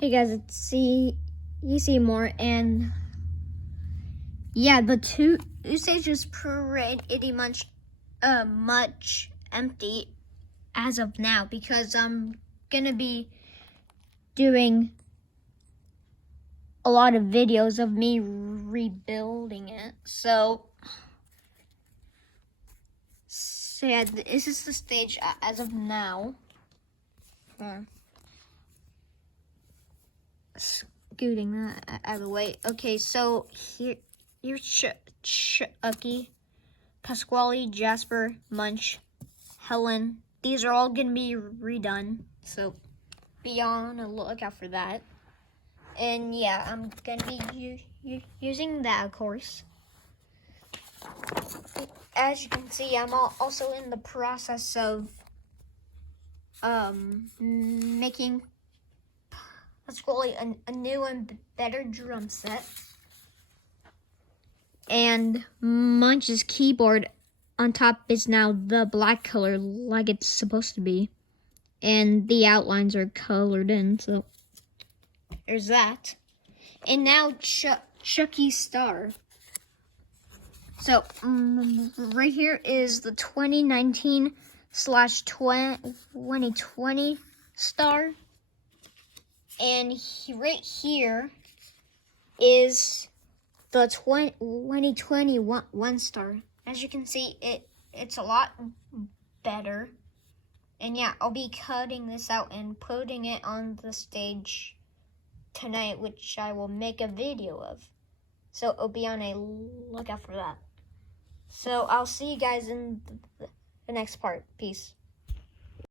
Hey guys, it's you see more, and yeah, the two stage is pretty much empty as of now, because I'm gonna be doing a lot of videos of me rebuilding it. So yeah, this is the stage as of now. Scooting that out of the way. Okay, so here's Chucky, Pasquale, Jasper, Munch, Helen. These are all gonna be redone, so be on the lookout for that. And yeah, I'm gonna be using that, of course. As you can see, I'm also in the process of making Pasquale a new and better drum set. And Munch's keyboard on top is now the black color like it's supposed to be. And the outlines are colored in, so there's that. And now Chucky's star. So right here is the 2019/2020 star. And right here is the 2021 star. As you can see, it's a lot better. And yeah, I'll be cutting this out and putting it on the stage tonight, which I will make a video of. So it'll be on a lookout for that. So I'll see you guys in the next part. Peace.